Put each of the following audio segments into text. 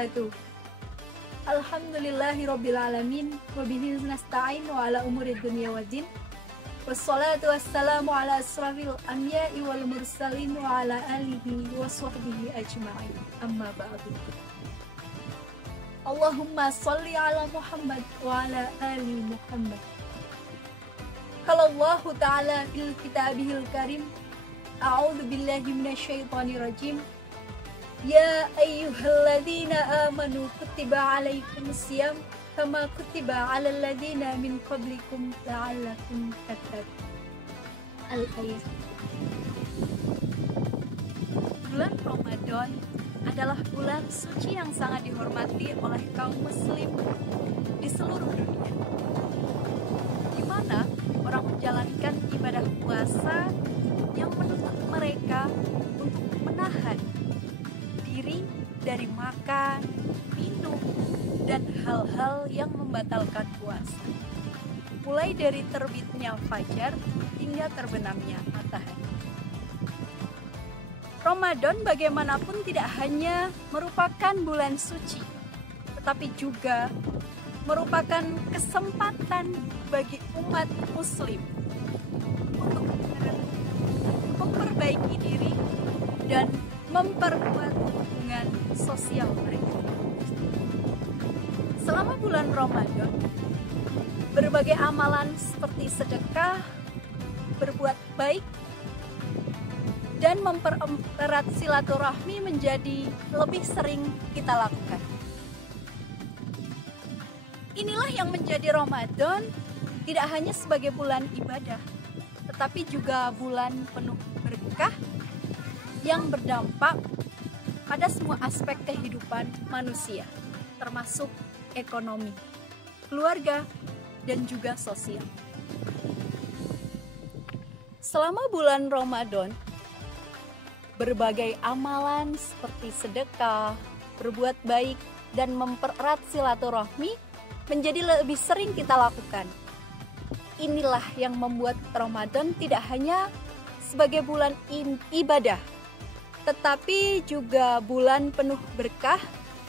wabarakatuh. Alhamdulillahirabbil alamin wa bihi nasta'in wa ala umuri dunya waddin. Wassalatu wassalamu ala asrafil anbiya'i wal mursalin wa ala alihi wa sahbihi ajma'in. Amma ba'du. Allahumma shalli ala Muhammad wa ala ali Muhammad. Qala Allah ta'ala fil kitabihil karim. A'udzu billahi minasyaitonir rajim. Ya ayyuhalladzina amanu kutiba alaikumusiyam kama kutiba alal ladzina min qablikum la'allakum tattaqun. Al-ayat. Bulan Ramadan adalah bulan suci yang sangat dihormati oleh kaum muslim di seluruh dunia, di mana orang menjalankan ibadah puasa yang menuntut mereka untuk menahan diri dari makan, minum, dan hal-hal yang membatalkan puasa, mulai dari terbitnya fajar hingga terbenamnya matahari. Ramadan bagaimanapun tidak hanya merupakan bulan suci, tetapi juga merupakan kesempatan bagi umat muslim untuk memperbaiki diri dan memperkuat hubungan sosial mereka. Selama bulan Ramadan, berbagai amalan seperti sedekah, berbuat baik, dan mempererat silaturahmi menjadi lebih sering kita lakukan. Inilah yang menjadi Ramadan tidak hanya sebagai bulan ibadah, tetapi juga bulan penuh berkah yang berdampak pada semua aspek kehidupan manusia, termasuk ekonomi, keluarga, dan juga sosial. Selama bulan Ramadan, berbagai amalan seperti sedekah, berbuat baik, dan mempererat silaturahmi menjadi lebih sering kita lakukan. Inilah yang membuat Ramadan tidak hanya sebagai bulan ibadah, tetapi juga bulan penuh berkah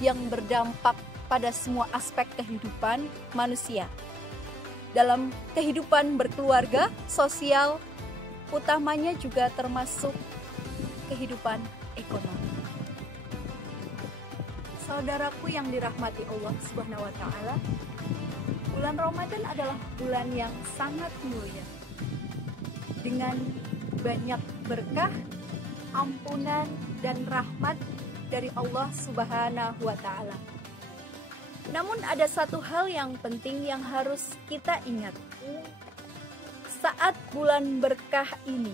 yang berdampak pada semua aspek kehidupan manusia. Dalam kehidupan berkeluarga, sosial, utamanya juga termasuk kehidupan ekonomi. Saudaraku yang dirahmati Allah Subhanahu wa taala, bulan Ramadan adalah bulan yang sangat mulia, dengan banyak berkah, ampunan, dan rahmat dari Allah Subhanahu wa ta'ala. Namun ada satu hal yang penting yang harus kita ingat. Saat bulan berkah ini,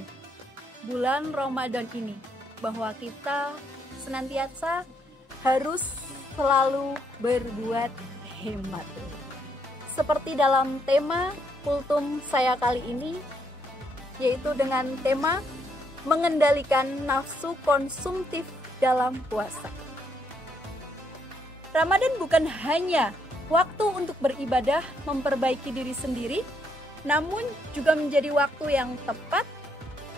bulan Ramadan ini, bahwa kita senantiasa harus selalu berbuat hemat. Seperti dalam tema kultum saya kali ini, yaitu dengan tema mengendalikan nafsu konsumtif dalam puasa. Ramadan bukan hanya waktu untuk beribadah, memperbaiki diri sendiri, namun juga menjadi waktu yang tepat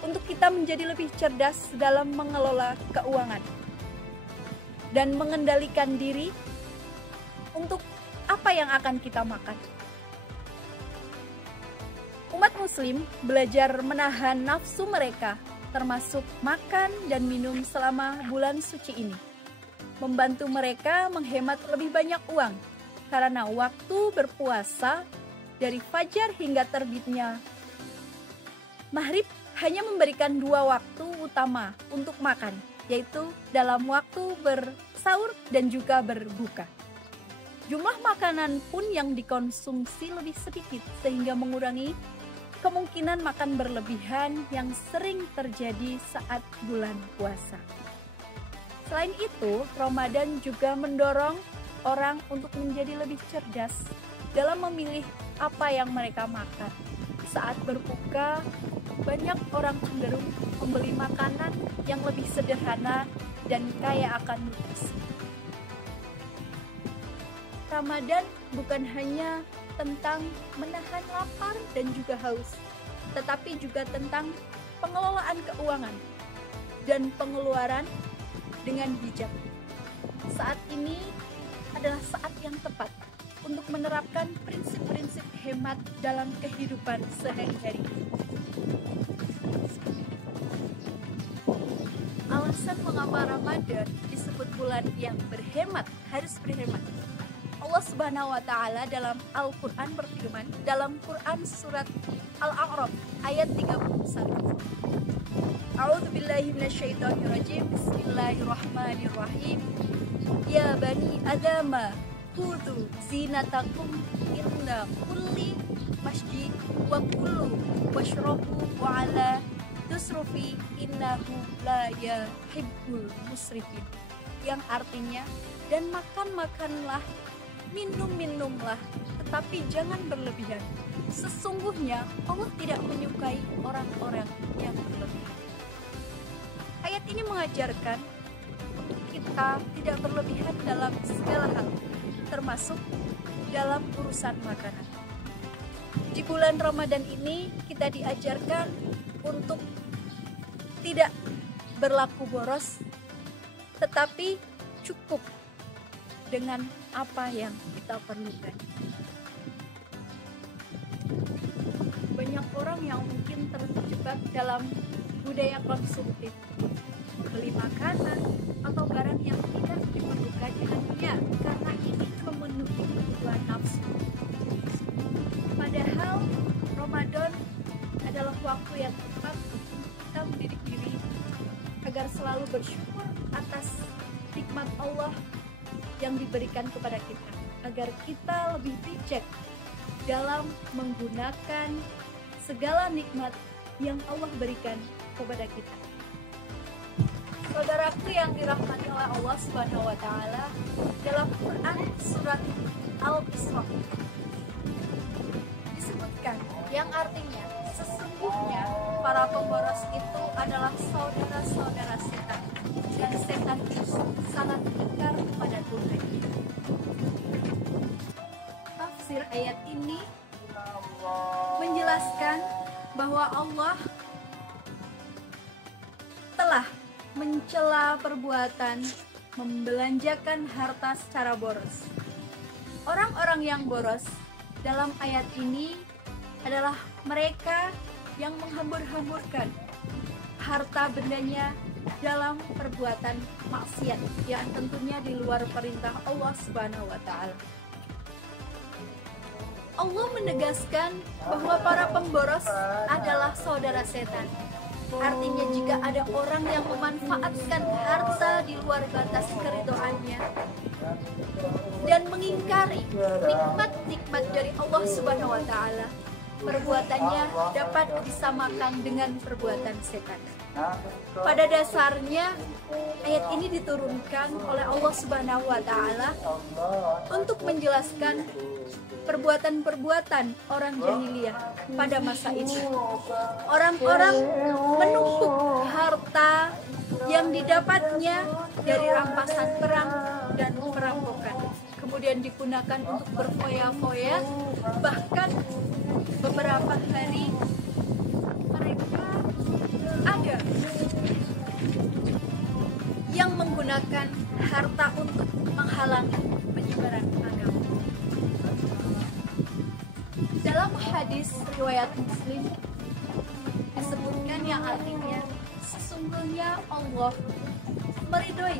untuk kita menjadi lebih cerdas dalam mengelola keuangan dan mengendalikan diri untuk apa yang akan kita makan. Umat muslim belajar menahan nafsu mereka, termasuk makan dan minum selama bulan suci ini, membantu mereka menghemat lebih banyak uang, karena waktu berpuasa dari fajar hingga terbitnya maghrib hanya memberikan 2 waktu utama untuk makan, yaitu dalam waktu bersahur dan juga berbuka. Jumlah makanan pun yang dikonsumsi lebih sedikit, sehingga mengurangi kemungkinan makan berlebihan yang sering terjadi saat bulan puasa. Selain itu, Ramadan juga mendorong orang untuk menjadi lebih cerdas dalam memilih apa yang mereka makan. Saat berbuka, banyak orang cenderung membeli makanan yang lebih sederhana dan kaya akan nutrisi. Ramadan bukan hanya tentang menahan lapar dan juga haus, tetapi juga tentang pengelolaan keuangan dan pengeluaran dengan bijak. Saat ini adalah saat yang tepat untuk menerapkan prinsip-prinsip hemat dalam kehidupan sehari-hari. Alasan mengapa Ramadan disebut bulan yang berhemat, harus berhemat. Allah Subhanahu wa taala dalam Al-Qur'an berfirman dalam Quran surat Al-A'raf ayat 31. A'udzubillahi minasyaitonirrajim. Bismillahirrahmanirrahim. Ya bani Adama khudhu zinatakum inda kulli masjid wa kulu washrabu wa ala tusrufi innahu la yuhibbul musrifin, yang artinya, dan makan-makanlah, minum-minumlah, tetapi jangan berlebihan. Sesungguhnya Allah tidak menyukai orang-orang yang berlebihan. Ayat ini mengajarkan untuk kita tidak berlebihan dalam segala hal, termasuk dalam urusan makanan. Di bulan Ramadan ini kita diajarkan untuk tidak berlaku boros, tetapi cukup dengan apa yang kita perlukan. Banyak orang yang mungkin terjebak dalam budaya konsumtif, beli makanan atau barang yang tidak diperlukan hanya karena ini memenuhi kebutuhan nafsu. Padahal Ramadan adalah waktu yang tepat untuk kita mendidik diri agar selalu bersyukur atas nikmat Allah yang diberikan kepada kita, agar kita lebih bijak dalam menggunakan segala nikmat yang Allah berikan kepada kita. Saudaraku yang dirahmati oleh Allah Subhanahu wa taala, dalam Quran surat Al-Isra disebutkan yang artinya sesungguhnya para pemboros itu adalah saudara-saudara setan, dan setan itu sangat ingkar kepada Tuhan. Tafsir ayat ini menjelaskan bahwa Allah telah mencela perbuatan membelanjakan harta secara boros. Orang-orang yang boros dalam ayat ini adalah mereka yang menghambur-hamburkan harta bendanya dalam perbuatan maksiat yang tentunya di luar perintah Allah Subhanahu wa taala. Allah menegaskan bahwa para pemboros adalah saudara setan. Artinya jika ada orang yang memanfaatkan harta di luar batas keridoannya dan mengingkari nikmat-nikmat dari Allah Subhanahu wa taala, perbuatannya dapat disamakan dengan perbuatan setan. Pada dasarnya ayat ini diturunkan oleh Allah Subhanahu wa taala untuk menjelaskan perbuatan-perbuatan orang jahiliyah pada masa itu. Orang-orang menumpuk harta yang didapatnya dari rampasan perang dan perampokan, kemudian digunakan untuk berfoya-foya. Bahkan beberapa hari mereka ada yang menggunakan harta untuk menghalangi penyebaran agama. Dalam hadis riwayat Muslim disebutkan yang artinya sesungguhnya Allah meridhoi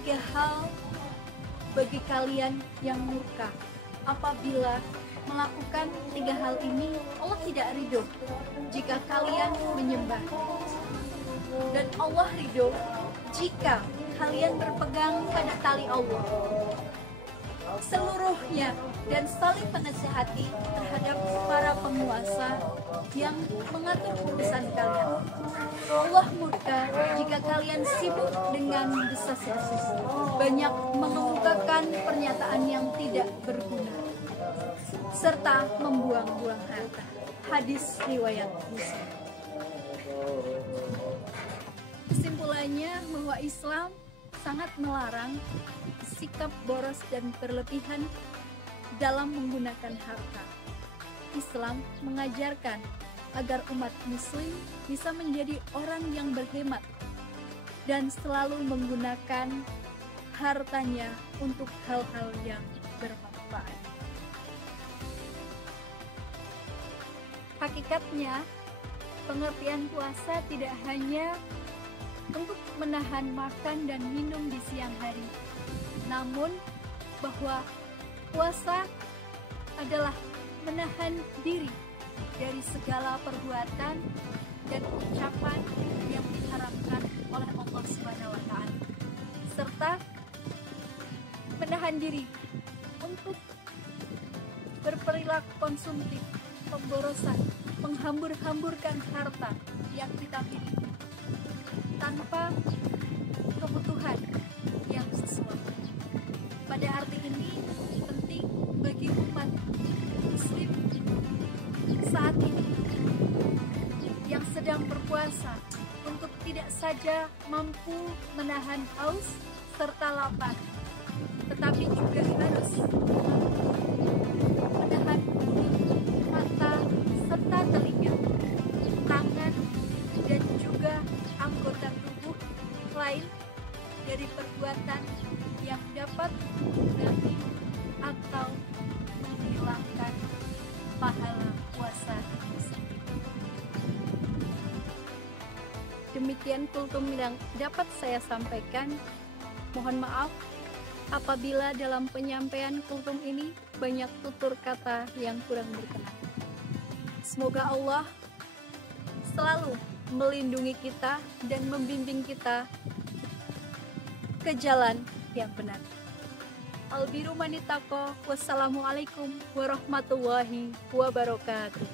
3 hal bagi kalian yang murka. Apabila melakukan 3 hal ini, Allah tidak ridho jika kalian menyembah, dan Allah ridho jika kalian berpegang pada tali Allah seluruhnya dan saling menasihati terhadap para penguasa yang mengatur urusan kalian. Allah murka jika kalian sibuk dengan desas-desus, banyak mengemukakan pernyataan yang tidak berguna, serta membuang-buang harta. Hadis riwayat Muslim. Kesimpulannya bahwa Islam sangat melarang sikap boros dan berlebihan dalam menggunakan harta. Islam mengajarkan agar umat muslim bisa menjadi orang yang berhemat dan selalu menggunakan hartanya untuk hal-hal yang bermanfaat. Hakikatnya, pengertian puasa tidak hanya untuk menahan makan dan minum di siang hari, namun bahwa puasa adalah menahan diri dari segala perbuatan dan ucapan yang diharamkan oleh Allah Subhanahu wa Ta'ala, serta menahan diri untuk berperilaku konsumtif, pemborosan, menghambur-hamburkan harta yang kita miliki tanpa kebutuhan yang sesuai. Pada arti ini penting bagi umat muslim saat ini yang sedang berpuasa untuk tidak saja mampu menahan haus serta lapar, tetapi juga harus menahan mulut, mata, serta telinga, tangan, dan juga anggota tubuh lain dari perbuatan yang dapat mengurangi atau menghilangkan pahala puasa itu sendiri. Demikian kultum yang dapat saya sampaikan. Mohon maaf apabila dalam penyampaian kultum ini banyak tutur kata yang kurang berkenan. Semoga Allah selalu melindungi kita dan membimbing kita ke jalan yang benar. Albiru manitako. Wassalamualaikum warahmatullahi wabarakatuh.